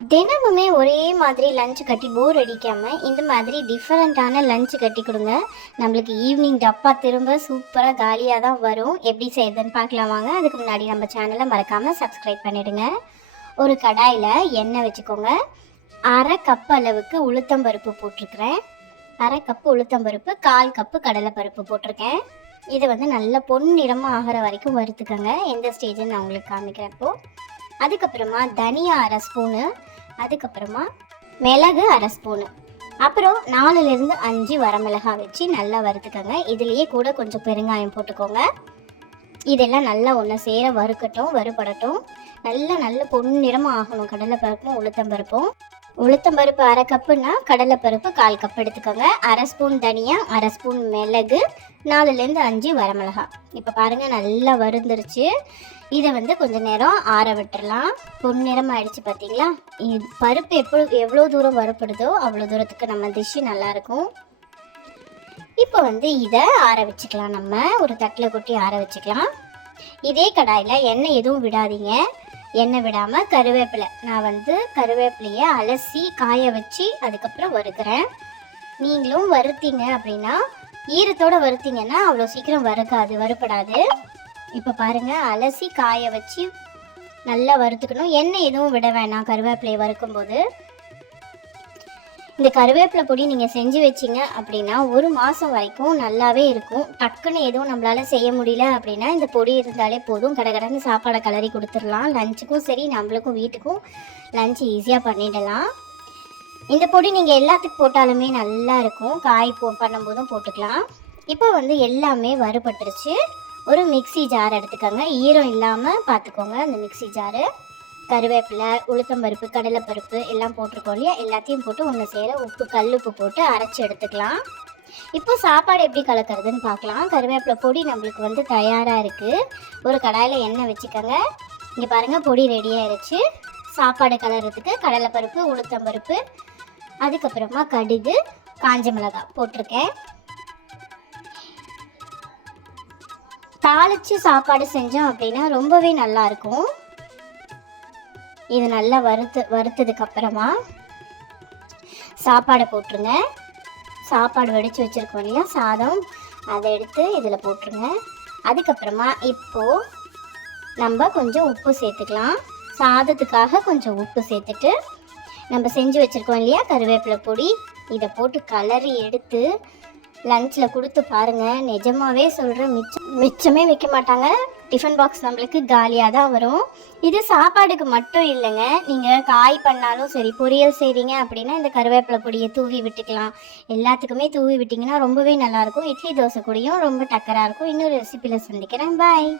தினமுமே ஒரே மாதிரி லஞ்ச் கட்டி போர் அடிக்காமல் இந்த மாதிரி டிஃப்ரெண்ட்டான லஞ்ச் கட்டி கொடுங்க. நம்மளுக்கு ஈவினிங் டப்பா திரும்ப சூப்பராக காலியாக தான் வரும். எப்படி செய்யுதுன்னு பார்க்கலாம் வாங்க. அதுக்கு முன்னாடி நம்ம சேனலை மறக்காமல் சப்ஸ்கிரைப் பண்ணிவிடுங்க. ஒரு கடாயில் எண்ணெய் வச்சுக்கோங்க. அரை கப் அளவுக்கு உளுத்தம்பருப்பு போட்டிருக்கிறேன். அரை கப்பு உளுத்தம்பருப்பு, 1/4 கப்பு கடலைப்பருப்பு போட்டிருக்கேன். இதை நல்ல பொன்னிறமாக ஆகிற வரைக்கும் வறுத்துக்கோங்க. எந்த ஸ்டேஜுன்னு நான் உங்களுக்கு காமிக்கிறப்போ. அதுக்கப்புறமா தனியா அரை ஸ்பூனு, அதுக்கப்புறமா மிளகு அரை ஸ்பூனு, அப்புறம் 4லேருந்து 5 வரமிளகாய் வச்சு நல்லா வறுத்துக்கோங்க. இதுலேயே கூட கொஞ்சம் பெருங்காயம் போட்டுக்கோங்க. இதெல்லாம் நல்லா ஒன்று சேர வறுக்கட்டும், வறுபடட்டும். நல்ல பொன்னிறமாக ஆகணும் கடலைப்பருப்பும் உளுத்தம்பருப்பும். உளுத்தம்பருப்பு அரை கப்புன்னா கடலைப்பருப்பு 1/4 கப் எடுத்துக்கோங்க. அரை ஸ்பூன் தனியா, அரை ஸ்பூன் மிளகு, 4லேருந்து 5 வரமிளகாய். இப்போ பாருங்கள் நல்லா வறுந்துருச்சு. இதை கொஞ்சம் நேரம் ஆற விட்டுடலாம். பொன்னிறம் ஆயிடுச்சு பார்த்தீங்களா? பருப்பு எவ்வளோ தூரம் வறுப்படுதோ அவ்வளோ தூரத்துக்கு நம்ம டிஷ்ஷு நல்லாயிருக்கும். இப்போ இதை ஆற வச்சுக்கலாம். நம்ம ஒரு தட்டில் கொட்டி ஆற வச்சுக்கலாம். இதே கடாயில் எண்ணெய் எதுவும் விடாதீங்க. எண்ணெய் விடாமல் கருவேப்பிலை, நான் கருவேப்பிலையை அலசி காய வச்சு அதுக்கப்புறம் வறுக்கிறேன். நீங்களும் வறுத்தீங்க அப்படின்னா ஈரத்தோடு வறுத்தீங்கன்னா அவ்வளோ சீக்கிரம் வறுப்படாது. இப்போ பாருங்கள், அலசி காய வச்சு நல்லா வறுத்துக்கணும். எண்ணெய் எதுவும் விட வேணாம் கருவேப்பிலையை வறுக்கும்போது. இந்த கருவேப்பிலை பொடி நீங்கள் செஞ்சு வச்சிங்க அப்படின்னா 1 மாதம் வரைக்கும் நல்லாவே இருக்கும். டக்குன்னு எதுவும் நம்மளால் செய்ய முடியல அப்படின்னா இந்த பொடி இருந்தாலே போதும். கடகடன்னு சாப்பாடை கலரி கொடுத்துடலாம். லஞ்சுக்கும் சரி, நம்மளுக்கும் வீட்டுக்கும் லஞ்ச் ஈஸியாக பண்ணிடலாம். இந்த பொடி நீங்கள் எல்லாத்துக்கும் போட்டாலுமே நல்லா இருக்கும். காய் பண்ணும்போதும் போட்டுக்கலாம். இப்போ எல்லாமே வறுபட்டுருச்சு. ஒரு மிக்சி ஜார் எடுத்துக்கோங்க. ஈரம் இல்லாமல் பார்த்துக்கோங்க அந்த மிக்சி ஜாரு. கருவேப்பிலை, உளுத்தம்பருப்பு, கடலைப்பருப்பு எல்லாம் போட்டிருக்கோம் இல்லையா, எல்லாத்தையும் போட்டு ஒன்று சேர உப்பு, கல்லுப்பு போட்டு அரைச்சி எடுத்துக்கலாம். இப்போ சாப்பாடு எப்படி கலக்கிறதுன்னு பார்க்கலாம். கருவேப்பிலை பொடி நம்மளுக்கு தயாராக இருக்குது. ஒரு கடாயில் எண்ணெய் வச்சுக்கோங்க. இங்கே பாருங்கள், பொடி ரெடியாகிடுச்சு. சாப்பாடு கலர்றதுக்கு கடலைப்பருப்பு, உளுத்தம்பருப்பு, அதுக்கப்புறமா கடுகு, காஞ்ச மிளகாய் போட்டிருக்கேன். தாளித்து சாப்பாடு செஞ்சோம் அப்படின்னா ரொம்பவே நல்லாயிருக்கும். இது நல்லா வறுத்ததுக்கப்புறமா சாப்பாடை போட்டுருங்க. சாப்பாடு வடித்து வச்சுருக்கோம் இல்லையா, சாதம், அதை எடுத்து இதில் போட்டுருங்க. அதுக்கப்புறமா இப்போது நம்ம கொஞ்சம் உப்பு சேர்த்துக்கலாம். சாதத்துக்காக கொஞ்சம் உப்பு சேர்த்துட்டு நம்ம செஞ்சு வச்சுருக்கோம் இல்லையா கருவேப்பிலை பொடி, இதை போட்டு கலரி எடுத்து லஞ்சில் கொடுத்து பாருங்கள். நிஜமாகவே சொல்கிறேன், மிச்சமே வைக்க மாட்டாங்க. டிஃபன் பாக்ஸ் நம்மளுக்கு காலியாக தான் வரும். இது சாப்பாடுக்கு மட்டும் இல்லைங்க. நீங்கள் காய் பண்ணாலும் சரி, பொரியல் செய்கிறீங்க அப்படின்னா இந்த கருவேப்பிலை பொடியை தூவி விட்டுக்கலாம். எல்லாத்துக்குமே தூவி விட்டிங்கன்னா ரொம்பவே நல்லாயிருக்கும். இட்லி தோசை கூடயும் ரொம்ப டக்கராக இருக்கும். இன்னொரு ரெசிபியில் சந்திக்கிறேன். பாய்.